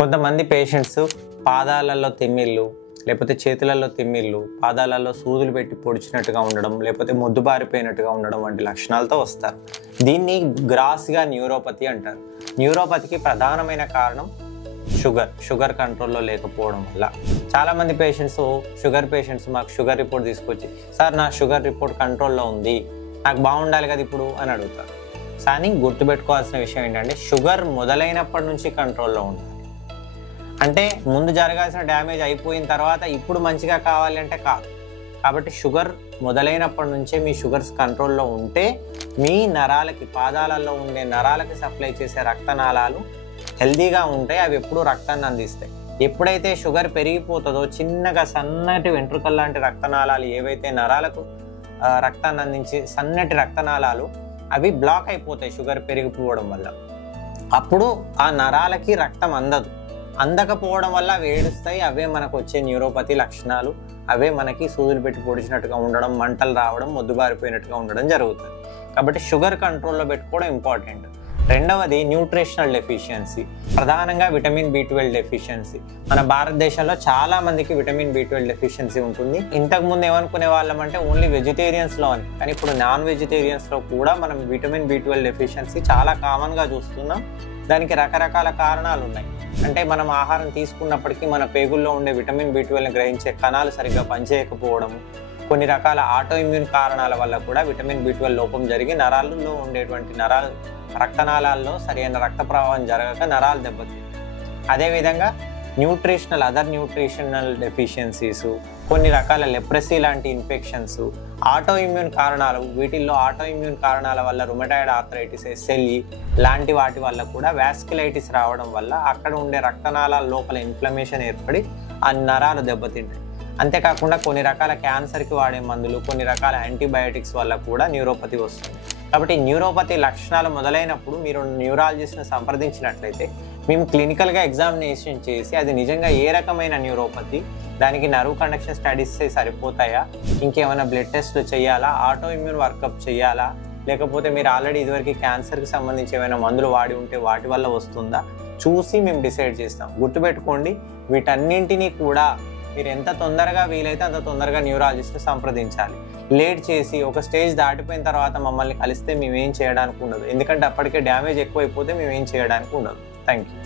కొంతమంది పేషెంట్స్ పాదాలలో తిమ్మిళ్ళు లేకపోతే చేతులలో తిమ్మిళ్ళు పాదాలలో సూదులు పెట్టి పొడిచినట్టుగా ఉండడం లేకపోతే మొద్దుబారిపోయినట్టుగా ఉండడం వంటి లక్షణాలతో వస్తారు. దీన్ని గ్రాస్గా న్యూరోపతి అంటారు. న్యూరోపతికి ప్రధానమైన కారణం షుగర్ కంట్రోల్లో లేకపోవడం వల్ల. చాలామంది పేషెంట్స్ మాకు షుగర్ రిపోర్ట్ తీసుకొచ్చి, సార్ నా షుగర్ రిపోర్ట్ కంట్రోల్లో ఉంది, నాకు బాగుండాలి కదా ఇప్పుడు అని అడుగుతారు. కానీ గుర్తుపెట్టుకోవాల్సిన విషయం ఏంటంటే షుగర్ మొదలైనప్పటి నుంచి కంట్రోల్లో ఉండాలి. అంటే ముందు జరగాల్సిన డ్యామేజ్ అయిపోయిన తర్వాత ఇప్పుడు మంచిగా కావాలి అంటే కాదు. కాబట్టి షుగర్ మొదలైనప్పటి నుంచే మీ షుగర్స్ కంట్రోల్లో ఉంటే మీ నరాలకి, పాదాలలో ఉండే నరాలకి సప్లై చేసే రక్తనాళాలు హెల్దీగా ఉంటాయి. అవి ఎప్పుడూ రక్తాన్ని అందిస్తాయి. ఎప్పుడైతే షుగర్ పెరిగిపోతుందో చిన్నగా సన్నటి వెంట్రుకల లాంటి రక్తనాళాలు ఏవైతే నరాలకు రక్తాన్ని అందించే సన్నటి రక్తనాళాలు అవి బ్లాక్ అయిపోతాయి షుగర్ పెరిగిపోవడం వల్ల. అప్పుడు ఆ నరాలకి రక్తం అందకపోవడం వల్ల అవి ఏడుస్తాయి. అవే మనకు వచ్చే న్యూరోపతి లక్షణాలు. అవే మనకి సూదులు పెట్టి పొడిచినట్టుగా ఉండడం, మంటలు రావడం, మొద్దుబారిపోయినట్టుగా ఉండడం జరుగుతుంది. కాబట్టి షుగర్ కంట్రోల్లో పెట్టుకోవడం ఇంపార్టెంట్. రెండవది న్యూట్రిషనల్ డెఫిషియన్సీ, ప్రధానంగా విటమిన్ B12 డెఫిషియన్సీ. మన భారతదేశంలో చాలా మందికి విటమిన్ B12 డెఫిషియన్సీ ఉంటుంది. ఇంతకుముందు ఏమనుకునే వాళ్ళం అంటే ఓన్లీ వెజిటేరియన్స్లో అని, కానీ ఇప్పుడు నాన్ వెజిటేరియన్స్లో కూడా మనం విటమిన్ B12 డెఫిషియన్సీ చాలా కామన్గా చూస్తున్నాం. దానికి రకరకాల కారణాలు ఉన్నాయి. అంటే మనం ఆహారం తీసుకున్నప్పటికీ మన పేగుల్లో ఉండే విటమిన్ B12ని గ్రహించే కణాలు సరిగ్గా పనిచేయకపోవడము, కొన్ని రకాల ఆటో ఇమ్యూన్ కారణాల వల్ల కూడా విటమిన్ B12 లోపం జరిగి నరాలలో ఉండేటువంటి రక్తనాళాల్లో సరైన రక్త ప్రవాహం జరగక నరాలు దెబ్బతింటాయి. అదేవిధంగా అదర్ న్యూట్రిషనల్ డెఫిషియన్సీస్, కొన్ని రకాల లెప్రసీ లాంటి ఇన్ఫెక్షన్స్, ఆటో ఇమ్యూన్ కారణాలు, వీటిల్లో ఆటో ఇమ్యూన్ కారణాల వల్ల రుమటాయిడ్ ఆర్థరైటిస్, SLE లాంటి వాటి వల్ల కూడా వాస్కులైటిస్ రావడం వల్ల అక్కడ ఉండే రక్తనాళాల లోపల ఇన్ఫ్లమేషన్ ఏర్పడి ఆ నరాలు దెబ్బతింటాయి. అంతేకాకుండా కొన్ని రకాల క్యాన్సర్కి వాడే మందులు, కొన్ని రకాల యాంటీబయాటిక్స్ వల్ల కూడా న్యూరోపతి వస్తుంది. కాబట్టి న్యూరోపతి లక్షణాలు మొదలైనప్పుడు మీరు న్యూరాలజిస్ట్ని సంప్రదించినట్లయితే మేము క్లినికల్గా ఎగ్జామినేషన్ చేసి అది నిజంగా ఏ రకమైన న్యూరోపతి, దానికి నర్వ్ కండక్షన్ స్టడీస్ సరిపోతాయా, ఇంకేమైనా బ్లడ్ టెస్ట్లు చేయాలా, ఆటో ఇమ్యూన్ వర్కప్ చేయాలా, లేకపోతే మీరు ఆల్రెడీ ఇదివరకు క్యాన్సర్కి సంబంధించి ఏమైనా మందులు వాడి ఉంటే వాటి వల్ల వస్తుందా చూసి మేము డిసైడ్ చేస్తాం. గుర్తుపెట్టుకోండి, వీటన్నింటినీ కూడా మీరు ఎంత తొందరగా వీలైతే అంత తొందరగా న్యూరాలజిస్ట్ని సంప్రదించాలి. లేట్ చేసి ఒక స్టేజ్ దాటిపోయిన తర్వాత మమ్మల్ని కలిస్తే మేమేం చేయడానికి ఉండదు. ఎందుకంటే అప్పటికే డ్యామేజ్ ఎక్కువైపోతే మేమేం చేయడానికి ఉండదు. Thank you.